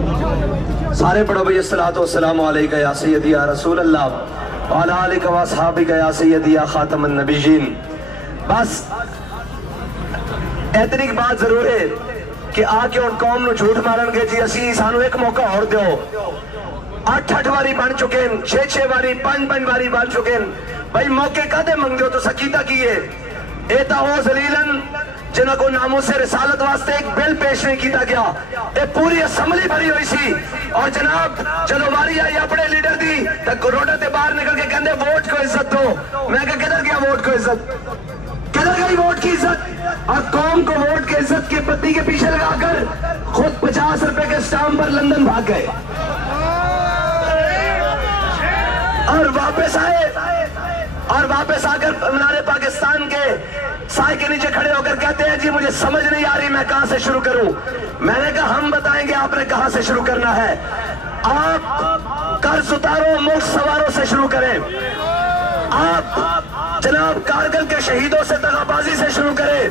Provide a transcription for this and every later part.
सारे पढ़ो भैया अस्सलातु वस्सलामु अलैका या सय्यदी या रसूल अल्लाह व अला आलिका व अस्हाबिका या सय्यदी या खातमुन नबिय्यीन। बस इतनी बात जरूर है कि आके उन कौम नूं झूठ मारनगे जी असी सानू एक मौका और दो। 8 बारी बन चुके हैं, 6 बारी 5 बारी बन चुके हैं। भाई मौके कदे मंगदे हो तो सकीता की है ए ता हो जलीलन जिन्हों को नामों से रिसालत वास्ते एक बिल पेश नहीं किया गया। ये पूरी असम्बली भरी हुई सी और जनाब चलो बारी आई अपने लीडर दी तो रोडा ते बाहर निकल के कहते वोट को इज्जत दो। मैं कहा किधर गया वोट को इज्जत, किधर गई वोट की इज्जत। और कौम को वोट की इज्जत के पत्ती के पीछे लगाकर खुद 50 रुपए के स्टाम्प पर लंदन भाग गए और वापस आकर मीनारे पाकिस्तान के साए के नीचे खड़े होकर कहते हैं जी मुझे समझ नहीं आ रही मैं कहां से शुरू करूं। मैंने कहा हम बताएंगे आपने कहां से शुरू करना है। आप कर्ज उतारो मुल्क सवारों से शुरू करें। आप जनाब कारगिल के शहीदों से दगाबाजी से शुरू करें।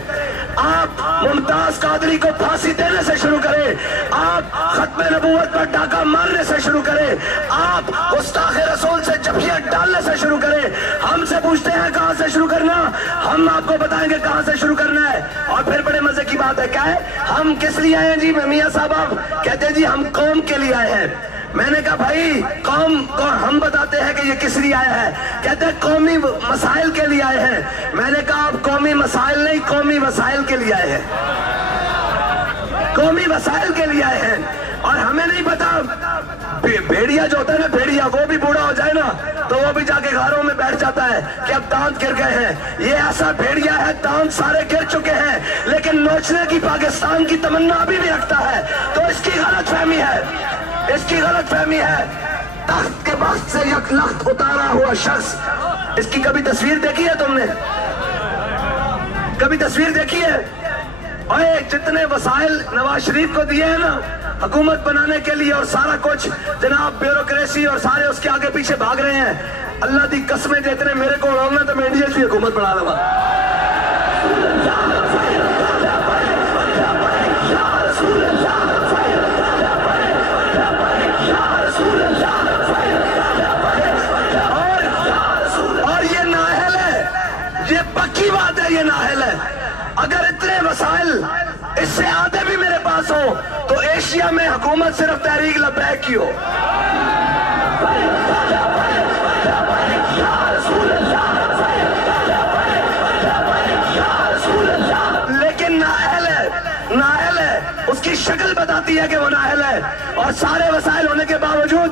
आप मुमताज कादरी को फांसी देने से शुरू करें। आप खत्मे नबूवत पर डाका मारने से शुरू करें। आप गुस्ताखे रसूल से जफियां डालने से शुरू करें। हमसे पूछते हैं कहां से शुरू करना, हम आपको बताएंगे कहां से शुरू करना है। और फिर बड़े मजे की बात है क्या है, हम किस लिए आए हैं जी मियां साहब। आप कहते हैं जी हम कौम के लिए आए हैं। मैंने कहा भाई कौम को हम बताते हैं कि ये किस लिए आया है। कहते हैं कौमी मसाइल के लिए आए हैं। मैंने कहा आप कौमी मसाइल नहीं कौमी वसाइल के लिए आए हैं, कौमी वसाइल के लिए आए हैं। और हमें नहीं पता भेड़िया जो होता है ना भेड़िया वो भी बूढ़ा हो जाए ना तो वो भी जाके घरों में बैठ जाता है कि अब दांत गिर गए हैं। ये ऐसा भेड़िया है दांत सारे गिर चुके हैं लेकिन नोचने की पाकिस्तान की तमन्ना अभी भी रखता है। तो इसकी गलतफहमी है, इसकी गलतफहमी है। तख्त के वक्त से एक लख्त उतारा हुआ शख्स, इसकी कभी तस्वीर देखी है तुमने, कभी तस्वीर देखी है। और जितने वसाइल नवाज शरीफ को दिए हैं ना हुकूमत बनाने के लिए और सारा कुछ जनाब ब्यूरोक्रेसी और सारे उसके आगे पीछे भाग रहे हैं। अल्लाह दी कसमें जितने मेरे को होंगे तो मैं इंडिया की हुकूमत बना लूंगा। और ये नाहल है, ये पक्की बात है, ये नाहल है। अगर इतने वसाइल इससे आधे भी मेरे पास हो तो एशिया में हुकूमत सिर्फ तहरीक लब्बैक की हो। लेकिन नाअहल है, उसकी शक्ल बताती है कि वो नाअहल है। और सारे वसाइल होने के बावजूद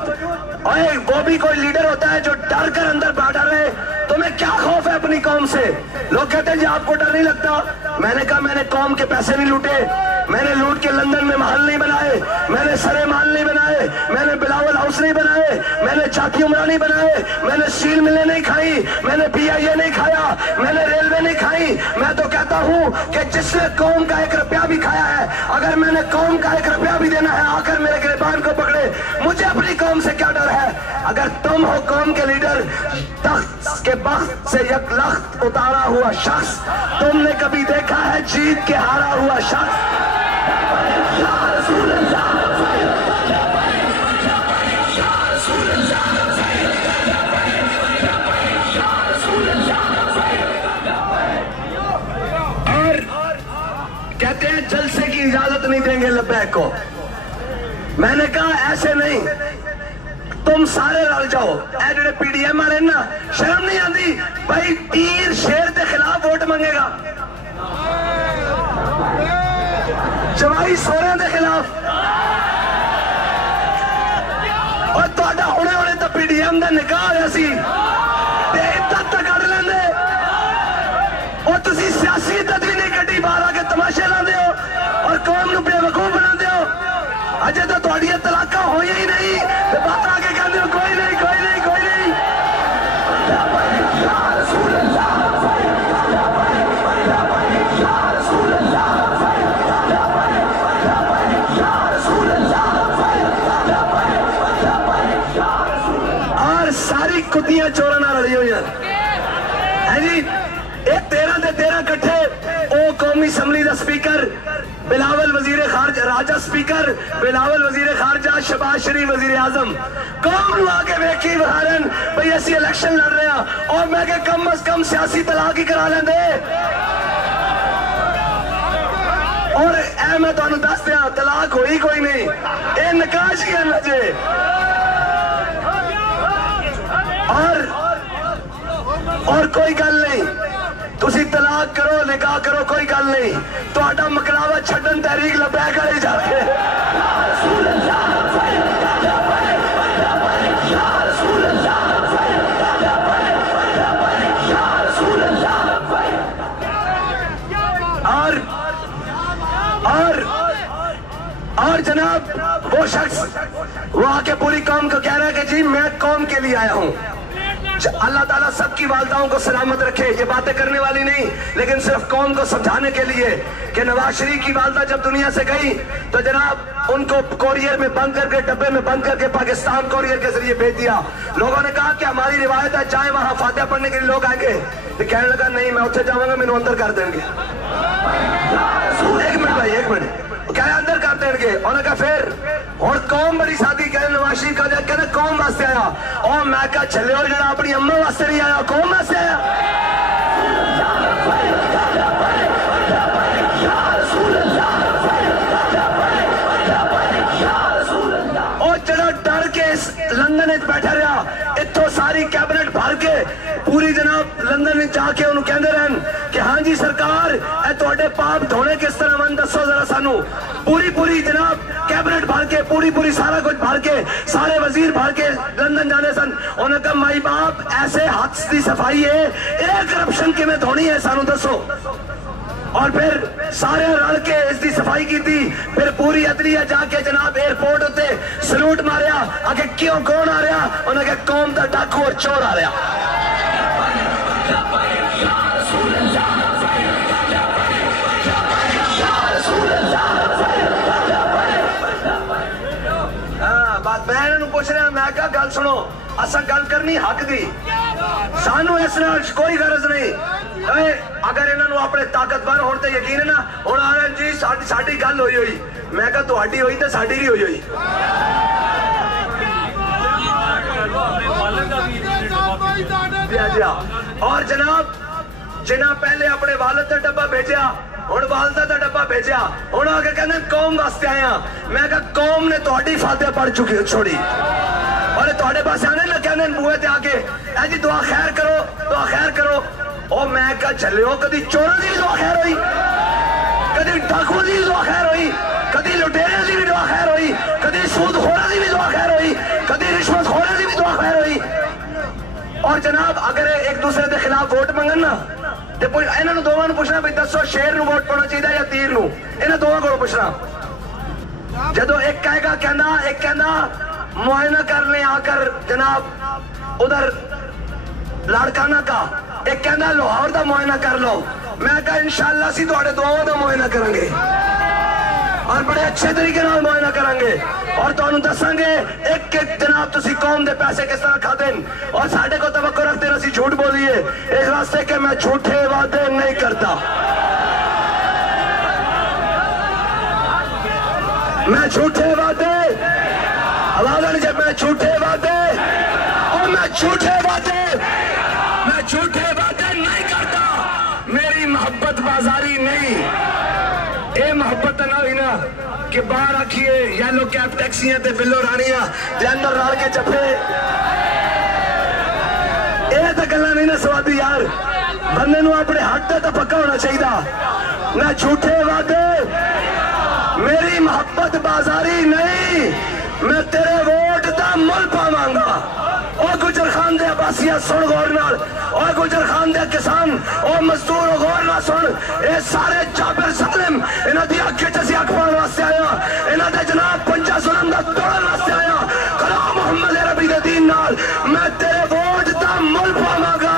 और वो भी कोई लीडर होता है जो डर कर अंदर बैठा रहे। तुम्हें क्या खौफ है अपनी कौम से? लोग कहते हैं जी आपको डर नहीं लगता। मैंने कहा मैंने कौम के पैसे नहीं लूटे, मैंने लूट के लंदन में महल नहीं बनाए, मैंने सरे माल नहीं बनाए, मैंने बिलावल हाउस नहीं बनाए, मैंने चाकी उमरा नहीं बनाए, मैंने स्टील मिलें नहीं खाई, मैंने PIA नहीं खाया, मैंने रेलवे नहीं खाई। मैं तो कहता हूं कि जिसने कौम का 1 रुपया भी खाया है, अगर मैंने कौम का 1 रुपया भी देना है आकर मेरे गिरबान को पकड़े। मुझे अपनी कौम से क्या डर है? अगर तुम हो कौम के लीडर, तख्त के वक्त से एक लख्त उतारा हुआ शख्स तुमने कभी देखा है जीत के हारा हुआ शख्स? और कहते हैं जलसे की इजाजत नहीं देंगे लब्बैक को। मैंने कहा ऐसे नहीं, तुम सारे रल जाओ। एडे PDM वाले ना शर्म नहीं आती भाई, तीर शेर के खिलाफ वोट मंगेगा, जवाई सोरे के खिलाफ। और तुहाडा हुणे हुणे तो PDM का निकाह होया सी ते इज्जत तक कढ लेंदे। और तुसी सियासी इज्जत भी नहीं कड्डी, बाहर आके तमाशे लाते हो और कौम नूं बेवकूफ बनाते हो। अजे तो तुहाडियां तलाका होई ही नहीं ते बाहर आके कहंदे हो कोई नहीं कोई नहीं कोई नहीं। और सारी कुतियां चोरों नाल रली हुई है जी। ये 13 के 13 कट्ठे ओ कौमी असम्बली का स्पीकर बिलावल वजीर खारजा, राजा स्पीकर बिलावल वजीर खारजा, शहबाज शरीफ वजीर आजम कौम आके वेखी बहारन भाई असि इलेक्शन लड़ रहे हैं और मैं के कम अज कम सियासी तलाक ही करा लेंदे। और ए मैं तुहानू दस दिया तलाक होई कोई नहीं, ये नकाश की नजे। और कोई गल नहीं, तुसी तलाक करो निकाह करो कोई गल नहीं, तुहाडा मकलावा छड्डन तहरीक लबैक वाले जाके और जनाब वो शख्स वो आके पूरी कौम को कह रहा है कि जी मैं कौम के लिए आया हूं। अल्लाह ताला सबकी वालदाओं को सलामत रखे। ये बातें करने वाली नहीं, लेकिन सिर्फ कौम को समझाने के लिए कि नवाज शरीफ की वालदा जब दुनिया से गई तो जनाब उनको कोरियर में बंद करके, डब्बे में बंद करके पाकिस्तान कोरियर के जरिए भेज दिया। लोगों ने कहा कि हमारी रिवायत है चाहे वहां फातिहा पढ़ने के लिए लोग आएंगे, तो कहने लगा नहीं मैं उत्थे जाऊंगा मैंने अंदर कर देंगे। एक मिनट भाई, एक मिनट, क्या अंदर कर देंगे। उन्होंने कहा फिर और कौम बड़ी शादी कहने नवाज शरीफ का कहने कौम वास्ते आया, और मैं कहा चले हो जरा अपनी अम्मा वास्ते नहीं आया, कौम वास्ते आया। और जरा डर के लंदन बैठा रहा, इतों सारी कैबिनेट भर के पूरी जनाब लंदन में जाके उन्होंने कहते रहन कि हाँ जी सरकार ए पाप धोने किस तरह मन दसो जरा सानू। पूरी पूरी जनाब कैबिनेट भर के पूरी सारा कुछ भर के सारे वजीर भर के लंदन जाने सन। उन्होंने कहा माई बाप ऐसे हाथ की सफाई है, एक करप्शन किमें धोनी है सानू दसो। और फिर सारे रल के इसकी सफाई की थी। फिर पूरी अदलिया जाके जनाब एयरपोर्ट उत्ते सलूट मारिया, आगे क्यों कौन आ रहा, उन्हें कहा कौम का डाकू और चोर आ रहा। मैं पूछ रहा, मैं क्या गल सुनो, असा गल करनी हक दी, सानू इस नाल कोई गरज नहीं। अगर इन्हों अपने ताकतवर होने ते यकीन है ना, हुण आनंद जी साडी गल होई हुई, मैं कहा तुहाडी होई ते साडी भी होई हुई। और जनाब जिन्हें पहले अपने वालद का डब्बा भेजा, हुण वालदा का डब्बा भेजा, हुण आके कहंदे कौम वास्ते आया। मैं कहा कौम ने तुहाडी फातिहा पढ़ चुकी छोड़ी, और तुहाडे पास आने ना कहंदे बूहे ते आके ऐ जी दुआ खैर करो, दुआ खैर करो। और मैं कहा चलियो कदी चोरां दी भी दुआ खैर होई, कदी डाकुआं दी भी दुआ खैर होई, कदी लुटेरियां दी भी दुआ खैर होई, कदी सूदखोरां दी भी दुआ खैर होई, कदी रिश्वतखोरां दी भी दुआ खैर होई। और जनाब अगर एक दूसरे के खिलाफ वोट मंगन ना तो इन्होंने दोवां पूछना भी दसो शेर नूं वोट पाना चाहिए या तीर नूं, इन्हें दोवां को पूछना। जदों एक कहेगा कहना, एक कहना मुआयना करने आकर जनाब उधर लाड़काना का, एक कहना लाहौर का मुआयना कर लो। मैं कहा इंशाअल्लाह असीं तुहाडे दुआवां दा मुआयना करांगे और बड़े अच्छे तरीके नाल मुआयना करांगे, और तुहानूं दसांगे एक एक जनाब तुसीं कौम दे पैसे किस तरह खाते हैं। और साडे को तवक्को रखते हैं असीं झूठ बोलीए, इस वास्ते कि मैं झूठे वादे नहीं करता, मैं झूठे वादे आवाज नहीं, जब मैं झूठे वादे और मैं झूठे वादे नहीं करता। मेरी मोहब्बत बाजारी नहीं, ये मोहब्बत ना हुई ना कि बाहर आखिए येलो कैप टैक्सियां ते बिल्लो रानियां ते अंदर रल के चप्पे, ये तो गल्लां नहीं ना स्वादी यार। बंदे नूं अपने हक ते तो पक्का होना चाहिए ना। झूठे वादे, मेरी मोहब्बत बाजारी नहीं, मैं तेरे वोट का मुल पावांगा। और गुजर खान दे अब्बासिया सुन गौर नाल, और गुजर खान दे किसान और मजदूर गौर ना सुन, ये सारे जाबिर सालिम इन्हां दी अख च असीं अख पाउण वास्ते आया, इन्हां दे जनाब पंजा जुल्म दा तोड़न वास्ते आया। कला मोहम्मद अरबी दे दीन नाल मैं तेरे वोट दा मुल पावांगा,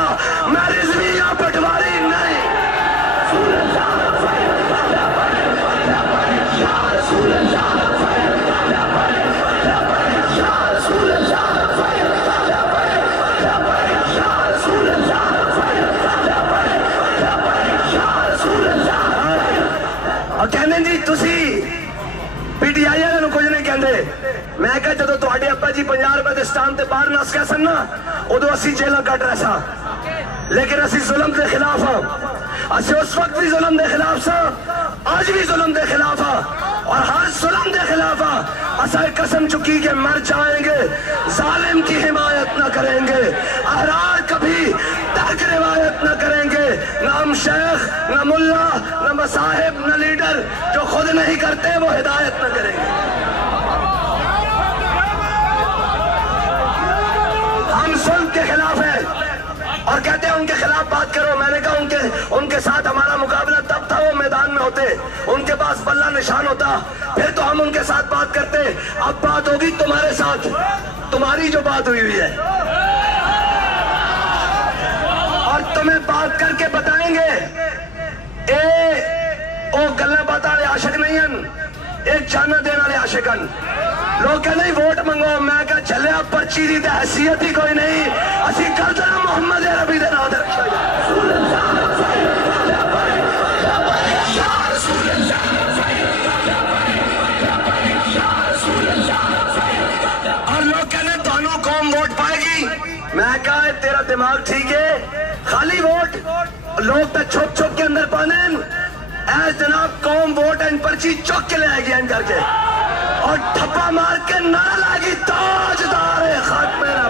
मैं रिजवी या पटवारी नहीं। कहने जी तुसी मैं कहा जो थोड़े अब्बा जी 50 रुपए के स्टाम से बाहर नस गए सन ना उदो असी जेल कट रहे सा, लेकिन असी जुल्म के खिलाफ हाँ। असी उस वक्त भी जुल्म के खिलाफ सा, आज भी जुल्म के खिलाफ हाँ, और हर जुल्म के खिलाफ हाँ। असा कसम चुकी के मर जाएंगे, जालिम की हिमायत न करेंगे, अहरार कभी तर्क रिवायत न करेंगे। न हम शेख, न मुल्ला, न मसाहिब, न लीडर जो खुद नहीं करते वो हिदायत न करेंगे। हम जुल्म के खिलाफ है और कहते हैं उनके खिलाफ बात करो। मैंने कहा उनके साथ हमारा मुकाबला तब था वो मैदान में होते, उनके पास बल्ला निशान होता, फिर तो हम उनके साथ बात करते। अब बात होगी तुम्हारे साथ, तुम्हारी जो बात हुई हुई है, और तुम्हें बात करके बताएंगे। ओ गल्ला बात वाले आशिक नहीं हैं, एक जाना देने वाले आशिकन। लोग कहते नहीं वोट मंगो, मैं क्या चले पर्ची की हैसियत ही कोई नहीं, असी कर देना मोहम्मद अरबी दे नाम और लोग कहते दोनों कौम वोट पाएगी। मैं कहा तेरा दिमाग ठीक है, खाली वोट लोग तो छुप छुप के अंदर पाने जनाब कौम वोट एंड पर्ची चौक के ले आएगी एंड करके और ठप्पा मार के नारा लागी ताजदार खात्मे ना